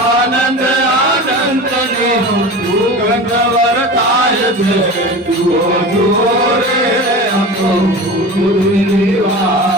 આનંદ આનંદની સુગંધ વરતાય છે જુઓ જુઓ રે આ તો ગુરુની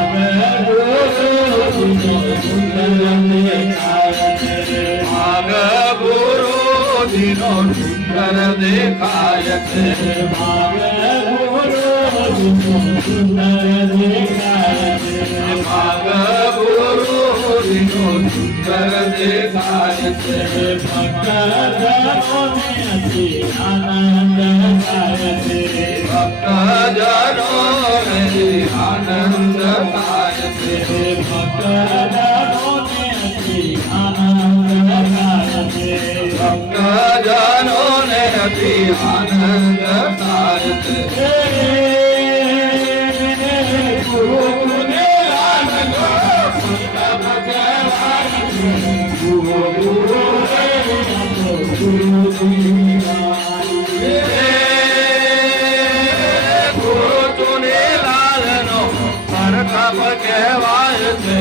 नो शंकर देखायक सुंदर देखायक भाग गुरु दिनो सुंदर देखायक भक्त आनंद कायक भक्त जनो आनंद कायक भक्त आनंद कायक भक्त આનંદ થાય છે ગુરુ ચુનીલાલનો પરખપ કહેવાય છે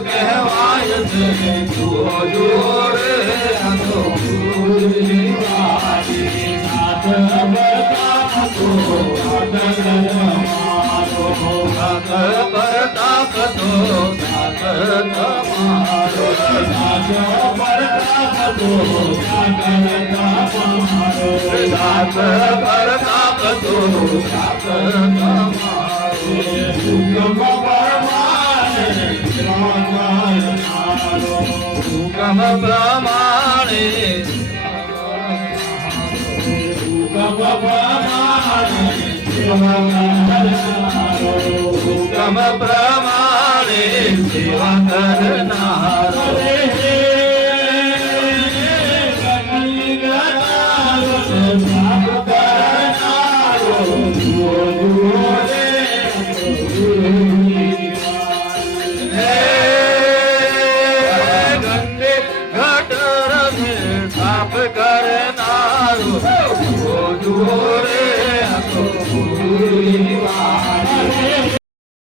કહેવાય છે જુઓ જુઓ રે આ તો ગુરુની વાળી સાત પરતાપ તો સાત તમારો સાત પરતાપ તો સાત તમારો હુકમ પ્રમાણે હુકમ પ્રમાણે સેવા કરનારો હે ગંદે ગટર કરનારો.